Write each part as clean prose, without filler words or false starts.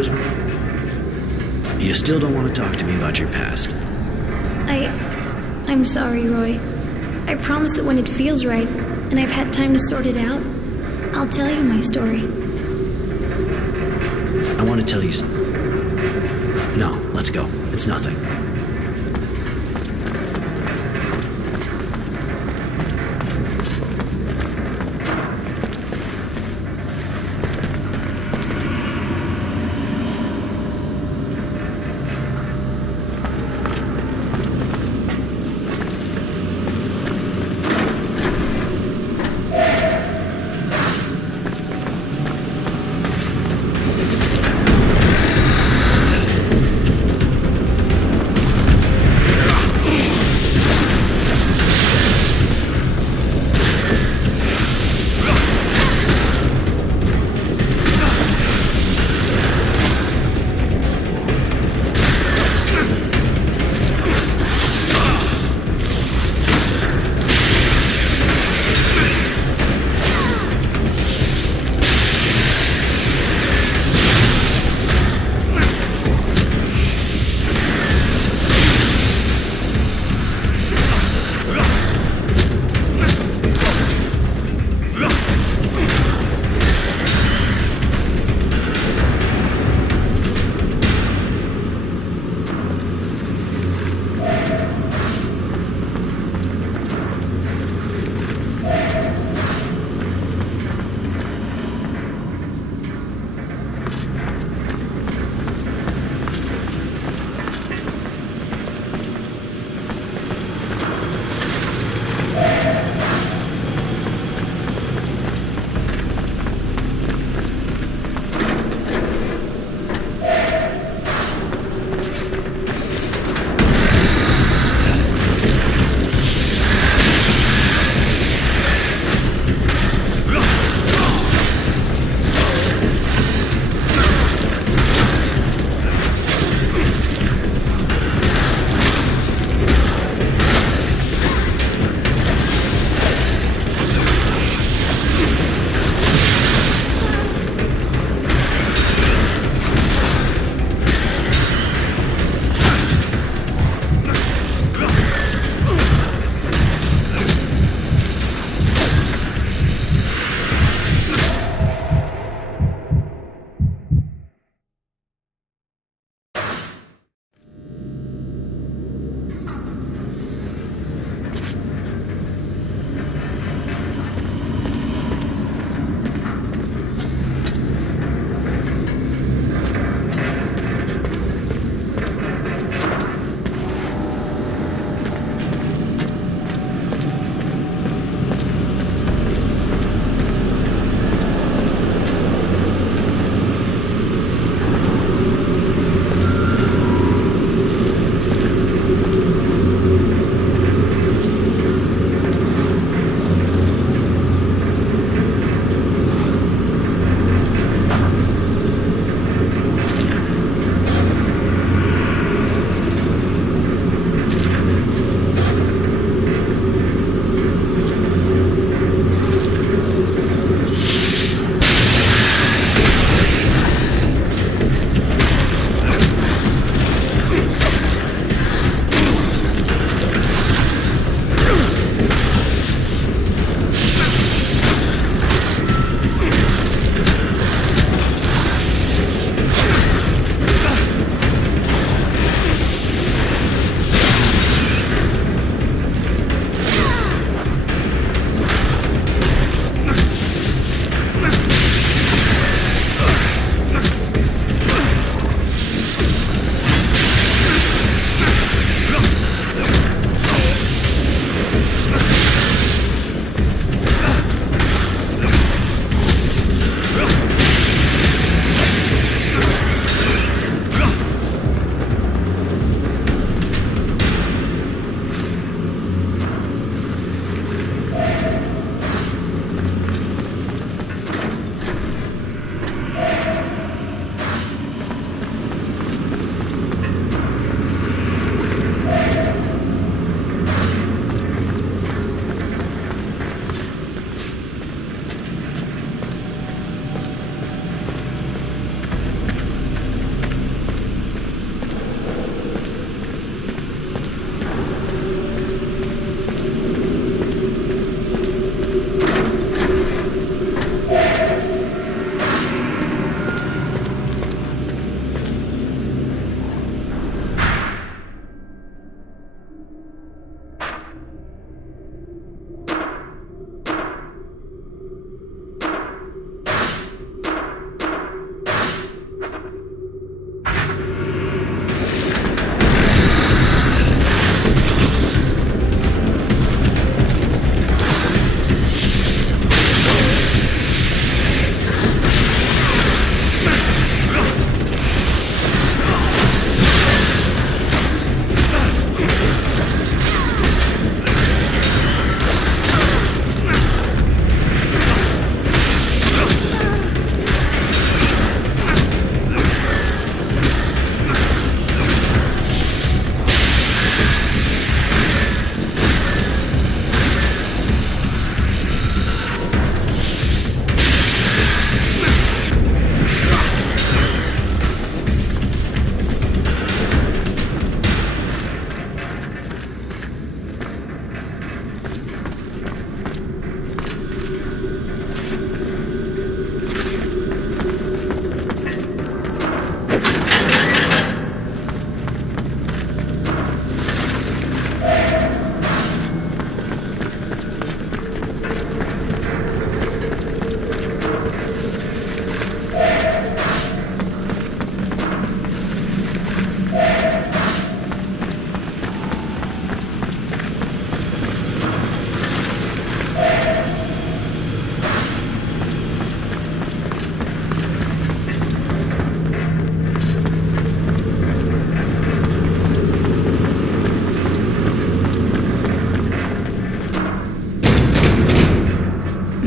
was... You still don't want to talk to me about your past. I'm sorry, Roy. I promise that when it feels right, and I've had time to sort it out, I'll tell you my story. I want to tell you... No, let's go. It's nothing.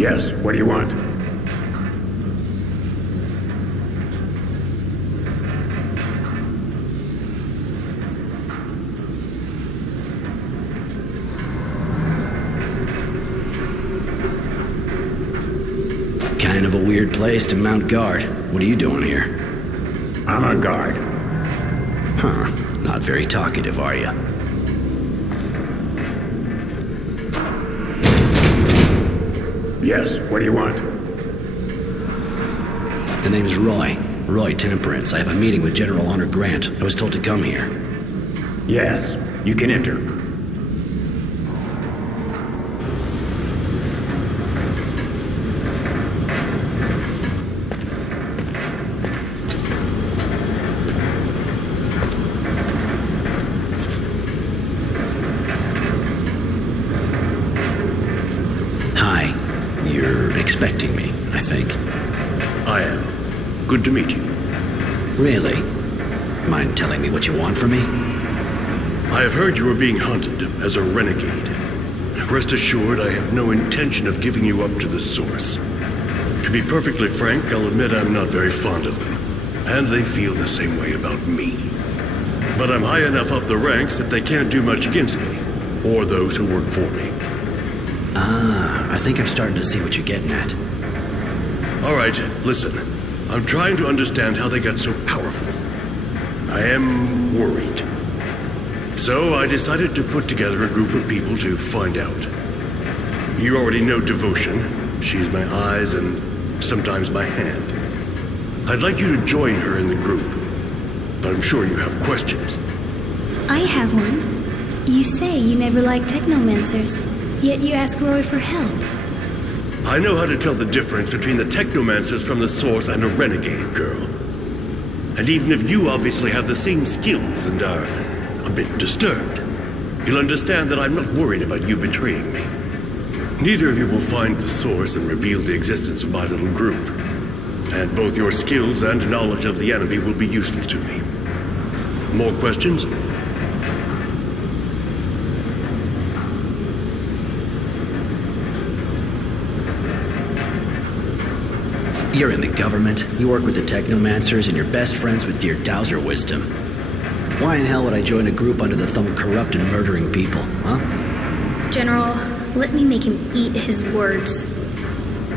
Yes, what do you want? Kind of a weird place to mount guard. What are you doing here? I'm a guard. Huh. Not very talkative, are you? Yes, what do you want? The name's Roy. Roy Temperance. I have a meeting with General Honor Grant. I was told to come here. Yes, you can enter. Hi. You're expecting me, I think. I am. Good to meet you. Really? Mind telling me what you want from me? I have heard you are being hunted as a renegade. Rest assured, I have no intention of giving you up to the Source. To be perfectly frank, I'll admit I'm not very fond of them, and they feel the same way about me. But I'm high enough up the ranks that they can't do much against me, or those who work for me. I think I'm starting to see what you're getting at. All right, listen. I'm trying to understand how they got so powerful. I am worried. So I decided to put together a group of people to find out. You already know Devotion. She's my eyes and sometimes my hand. I'd like you to join her in the group, but I'm sure you have questions. I have one. You say you never liked technomancers, yet you ask Roy for help. I know how to tell the difference between the technomancers from the Source and a renegade, girl. And even if you obviously have the same skills and are a bit disturbed, you'll understand that I'm not worried about you betraying me. Neither of you will find the Source and reveal the existence of my little group. And both your skills and knowledge of the enemy will be useful to me. More questions? You're in the government, you work with the technomancers, and you're best friends with dear Dowser Wisdom. Why in hell would I join a group under the thumb of corrupt and murdering people, huh? General, let me make him eat his words.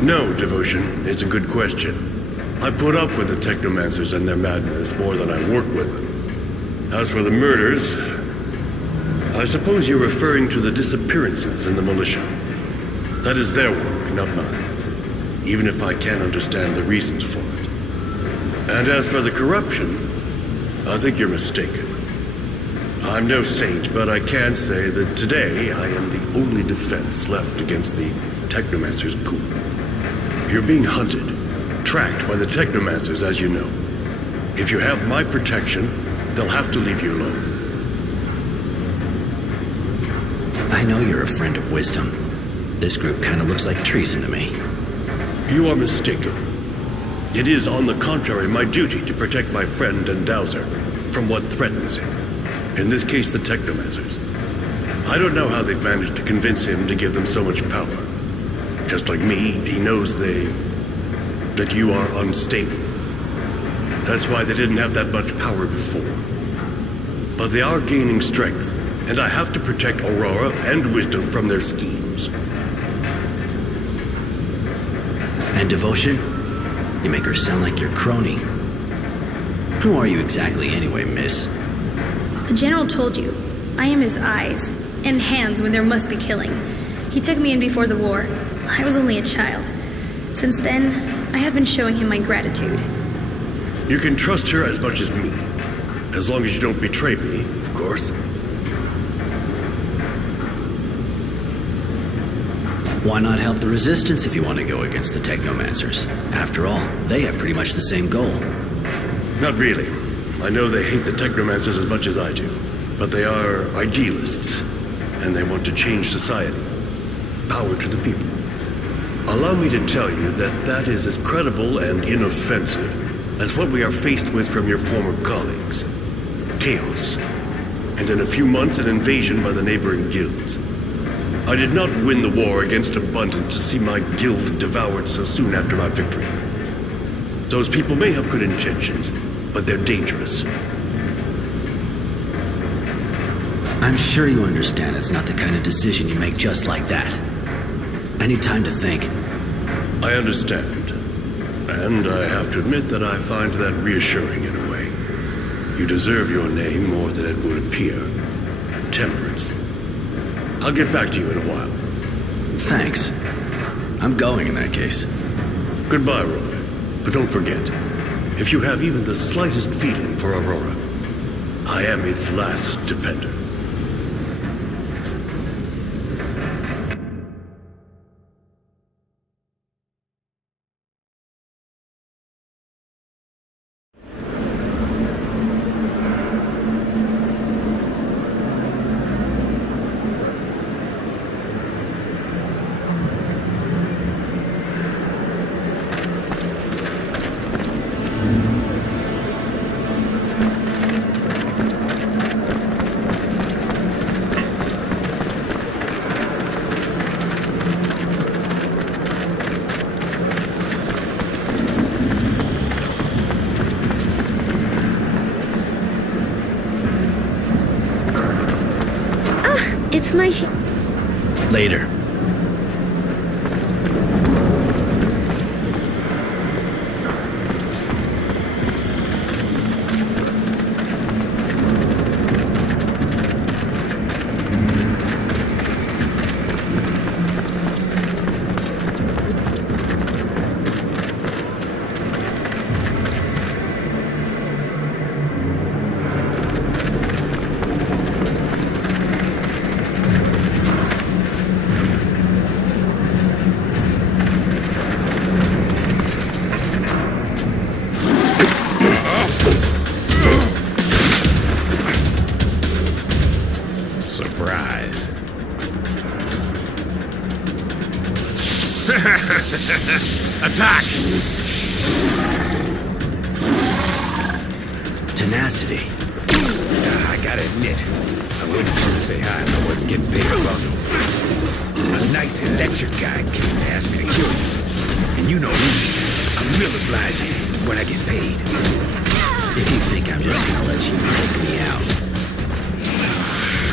No, Devotion. It's a good question. I put up with the technomancers and their madness more than I work with them. As for the murders, I suppose you're referring to the disappearances in the militia. That is their work, not mine. Even if I can't understand the reasons for it. And as for the corruption, I think you're mistaken. I'm no saint, but I can say that today I am the only defense left against the Technomancer's coup. You're being hunted, tracked by the Technomancers, as you know. If you have my protection, they'll have to leave you alone. I know you're a friend of Wisdom. This group kind of looks like treason to me. You are mistaken. It is, on the contrary, my duty to protect my friend and Dowser from what threatens him. In this case, the Technomancers. I don't know how they've managed to convince him to give them so much power. Just like me, he knows that you are unstable. That's why they didn't have that much power before. But they are gaining strength, and I have to protect Aurora and Wisdom from their schemes. And Devotion? You make her sound like your crony. Who are you exactly anyway, miss? The General told you, I am his eyes and hands when there must be killing. He took me in before the war. I was only a child. Since then, I have been showing him my gratitude. You can trust her as much as me. As long as you don't betray me, of course. Why not help the Resistance if you want to go against the Technomancers? After all, they have pretty much the same goal. Not really. I know they hate the Technomancers as much as I do. But they are idealists, and they want to change society. Power to the people. Allow me to tell you that that is as credible and inoffensive as what we are faced with from your former colleagues. Chaos. And in a few months, an invasion by the neighboring guilds. I did not win the war against abundance to see my guild devoured so soon after my victory. Those people may have good intentions, but they're dangerous. I'm sure you understand it's not the kind of decision you make just like that. I need time to think. I understand. And I have to admit that I find that reassuring in a way. You deserve your name more than it would appear. Temperance. I'll get back to you in a while. Thanks. I'm going in that case. Goodbye, Roy. But don't forget, if you have even the slightest feeling for Aurora, I am its last defender. It's my... Later. Surprise. Attack! Tenacity. I gotta admit, I wouldn't come to say hi if I wasn't getting paid a bundle. A nice electric guy came to ask me to kill you. And you know me, I'm real obliging when I get paid. If you think I'm just gonna let you take me out.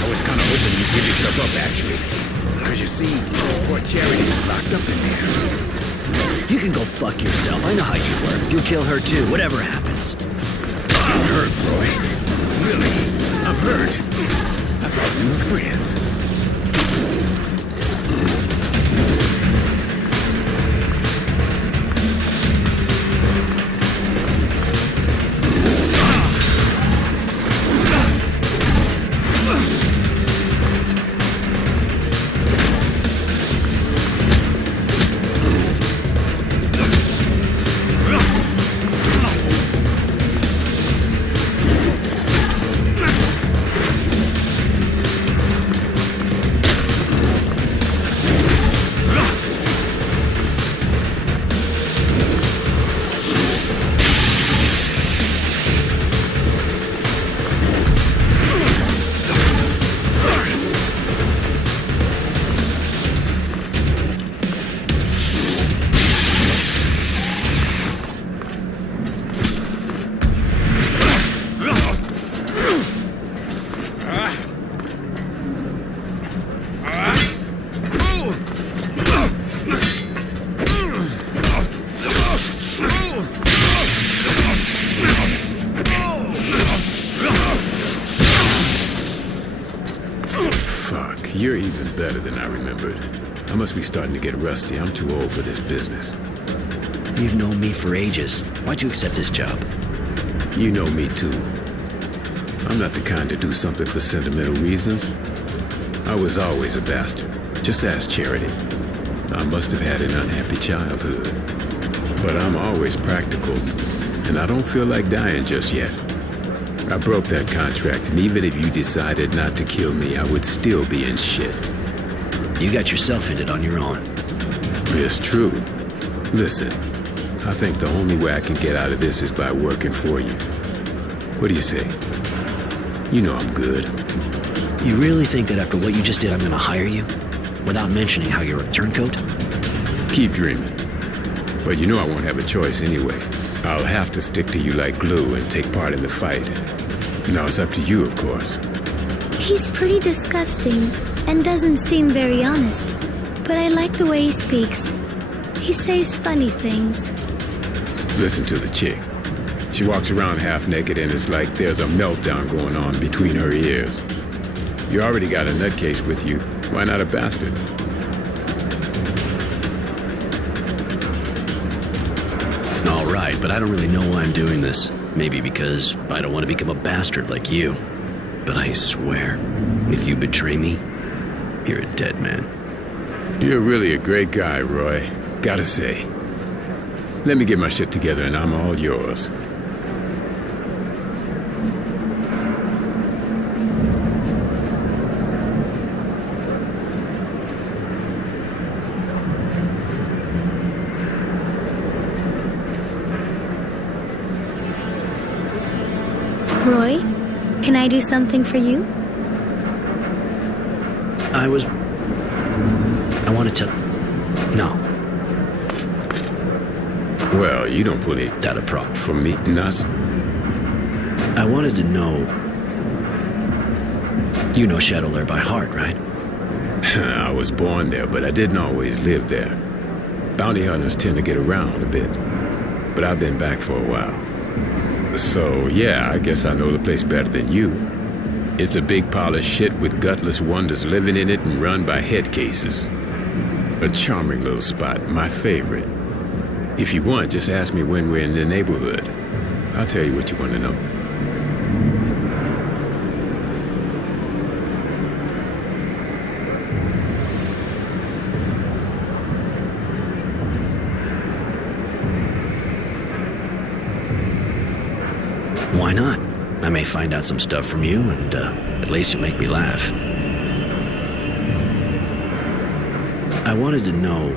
I was kind of hoping you'd give yourself up, actually. Because you see, poor Charity is locked up in there. You can go fuck yourself. I know how you work. You'll kill her too, whatever happens. I'm hurt, Roy. Really, I'm hurt. I thought we were friends. You're even better than I remembered. I must be starting to get rusty. I'm too old for this business. You've known me for ages. Why'd you accept this job? You know me too. I'm not the kind to do something for sentimental reasons. I was always a bastard. Just ask Charity. I must have had an unhappy childhood. But I'm always practical, and I don't feel like dying just yet. I broke that contract, and even if you decided not to kill me, I would still be in shit. You got yourself in it on your own. It's true. Listen, I think the only way I can get out of this is by working for you. What do you say? You know I'm good. You really think that after what you just did, I'm gonna hire you? without mentioning how you're a turncoat? Keep dreaming. But you know I won't have a choice anyway. I'll have to stick to you like glue and take part in the fight. Now it's up to you, of course. He's pretty disgusting and doesn't seem very honest, but I like the way he speaks. He says funny things. Listen to the chick. She walks around half naked and it's like there's a meltdown going on between her ears. You already got a nutcase with you. Why not a bastard? All right, but I don't really know why I'm doing this. Maybe because I don't want to become a bastard like you. But I swear, if you betray me, you're a dead man. You're really a great guy, Roy. Gotta say. Let me get my shit together and I'm all yours. Roy, can I do something for you? I want to tell... No. Well, you don't put it That a prop. for me, nuts. I wanted to know... You know Shadowlair by heart, right? I was born there, but I didn't always live there. Bounty hunters tend to get around a bit, but I've been back for a while. So, yeah, I guess I know the place better than you. It's a big pile of shit with gutless wonders living in it and run by head cases. A charming little spot, my favorite. If you want, just ask me when we're in the neighborhood. I'll tell you what you want to know. Why not? I may find out some stuff from you, and at least you'll make me laugh. I wanted to know...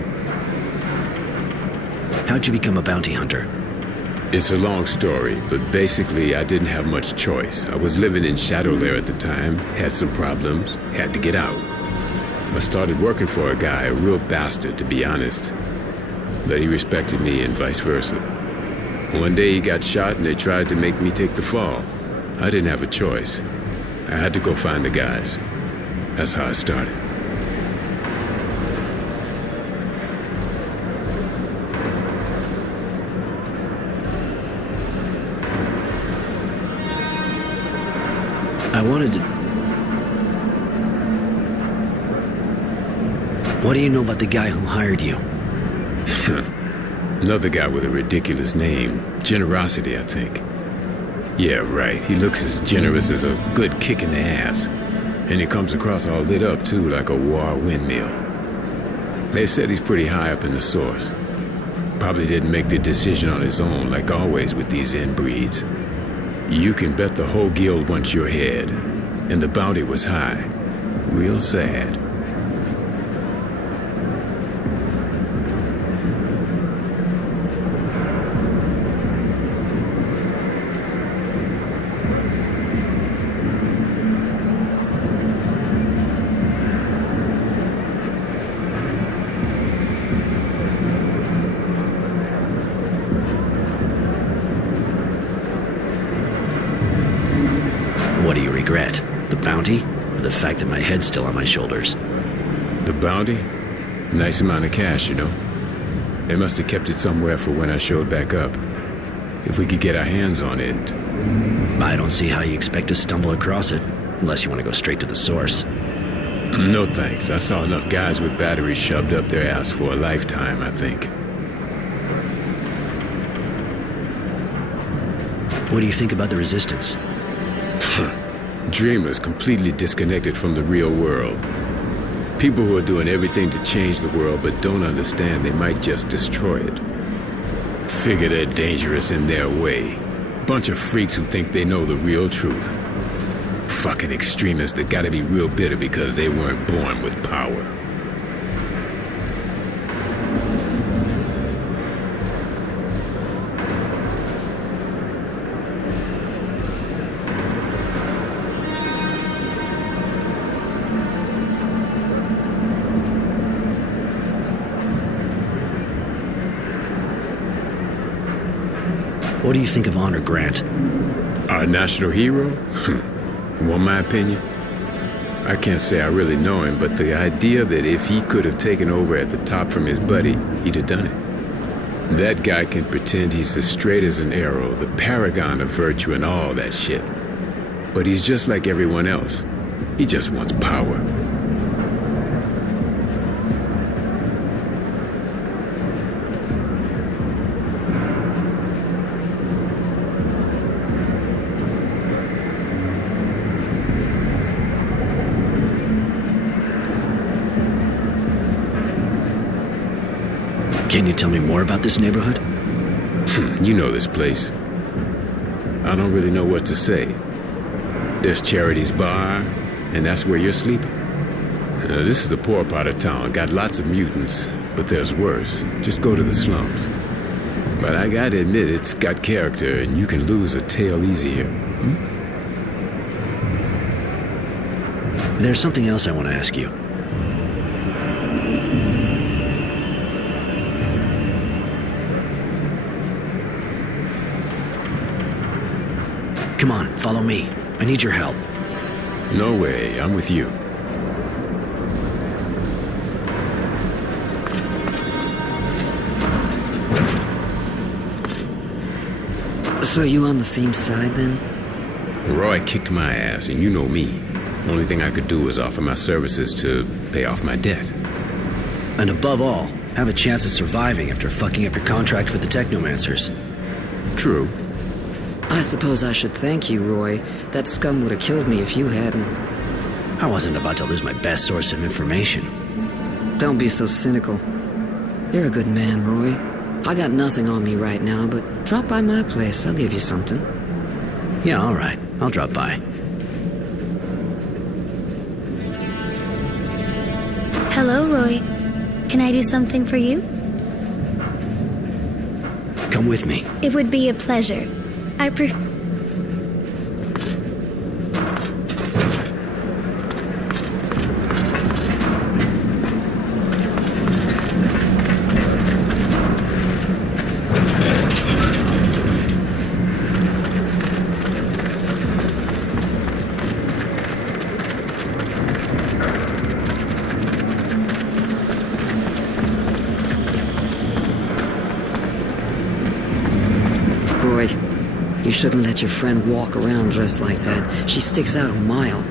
How'd you become a bounty hunter? It's a long story, but basically I didn't have much choice. I was living in Shadowlair at the time, had some problems, had to get out. I started working for a guy, a real bastard to be honest. But he respected me and vice versa. One day he got shot and they tried to make me take the fall. I didn't have a choice. I had to go find the guys. That's how I started. I wanted to... What do you know about the guy who hired you? Another guy with a ridiculous name. Generosity, I think. Yeah, right. He looks as generous as a good kick in the ass. And he comes across all lit up, too, like a war windmill. They said he's pretty high up in the source. Probably didn't make the decision on his own, like always with these inbreeds. You can bet the whole guild wants your head. And the bounty was high. Real sad. What do you regret? The bounty? Or the fact that my head's still on my shoulders? The bounty? Nice amount of cash, you know. They must have kept it somewhere for when I showed back up. If we could get our hands on it... I don't see how you expect to stumble across it, unless you want to go straight to the source. No thanks. I saw enough guys with batteries shoved up their ass for a lifetime, I think. What do you think about the Resistance? Dreamers completely disconnected from the real world. People who are doing everything to change the world but don't understand they might just destroy it. Figure they're dangerous in their way. Bunch of freaks who think they know the real truth. Fucking extremists that gotta be real bitter because they weren't born with power. What do you think of Honor Grant? Our national hero? Want my opinion? I can't say I really know him, but the idea that if he could have taken over at the top from his buddy, he'd have done it. That guy can pretend he's as straight as an arrow, the paragon of virtue and all that shit. But he's just like everyone else. He just wants power. Can you tell me more about this neighborhood? You know this place. I don't really know what to say. There's Charity's bar, and that's where you're sleeping. This is the poor part of town. Got lots of mutants, but there's worse. Just go to the slums. But I gotta admit, it's got character, and you can lose a tail easy here. There's something else I want to ask you. Come on, follow me. I need your help. No way, I'm with you. So you on the same side then? Roy kicked my ass, and you know me. Only thing I could do was offer my services to pay off my debt. And above all, have a chance of surviving after fucking up your contract with the Technomancers. True. I suppose I should thank you, Roy. That scum would have killed me if you hadn't. I wasn't about to lose my best source of information. Don't be so cynical. You're a good man, Roy. I got nothing on me right now, but drop by my place. I'll give you something. Yeah, all right. I'll drop by. Hello, Roy. Can I do something for you? Come with me. It would be a pleasure. I Roy, you shouldn't let your friend walk around dressed like that. She sticks out a mile.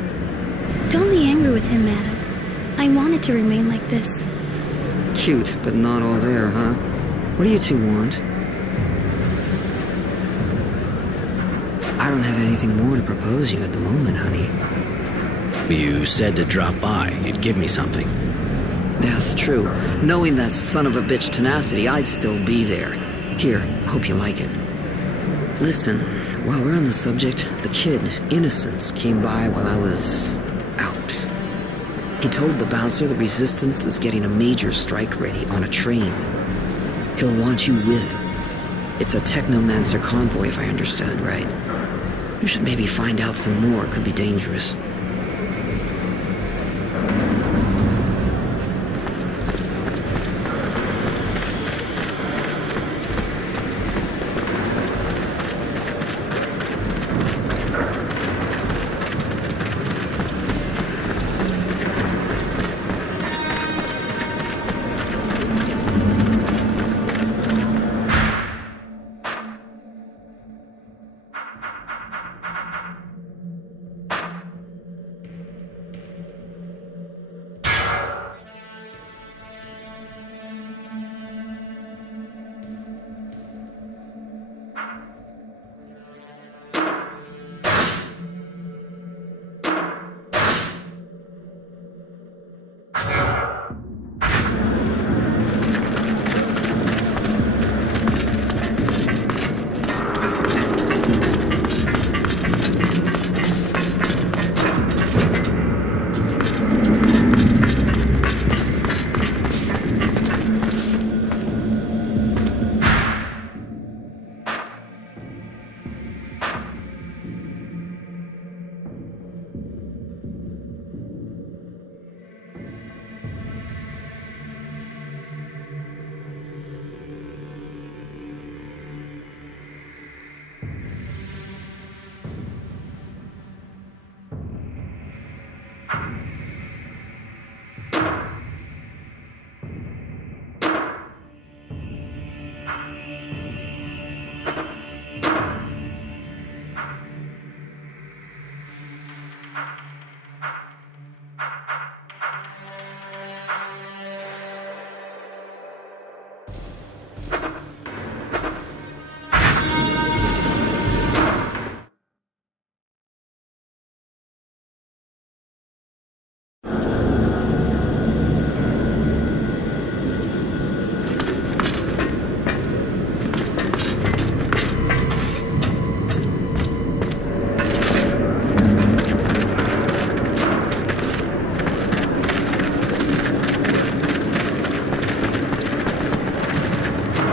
Don't be angry with him, madam. I want it to remain like this. Cute, but not all there, huh? What do you two want? I don't have anything more to propose you at the moment, honey. You said to drop by. You'd give me something. That's true. Knowing that son of a bitch tenacity, I'd still be there. Here, hope you like it. Listen, while we're on the subject, the kid, Innocence, came by while I was out. He told the bouncer the Resistance is getting a major strike ready on a train. He'll want you with him. It's a Technomancer convoy, if I understood right. You should maybe find out some more. It could be dangerous.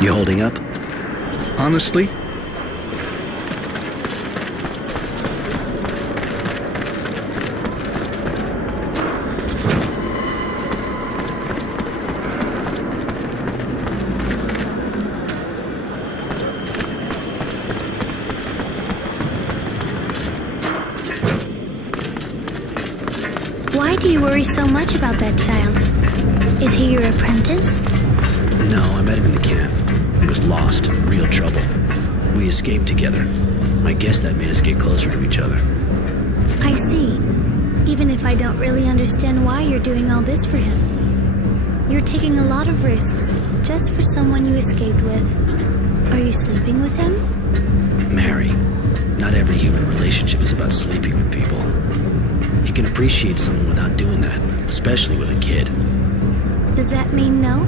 You holding up? Honestly? Why do you worry so much about that child? Is he your apprentice? No, I met him in the camp. He was lost, in real trouble. We escaped together. I guess that made us get closer to each other. I see. Even if I don't really understand why you're doing all this for him. You're taking a lot of risks just for someone you escaped with. Are you sleeping with him? Mary, not every human relationship is about sleeping with people. You can appreciate someone without doing that, especially with a kid. Does that mean no?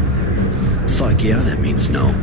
Fuck yeah, that means no.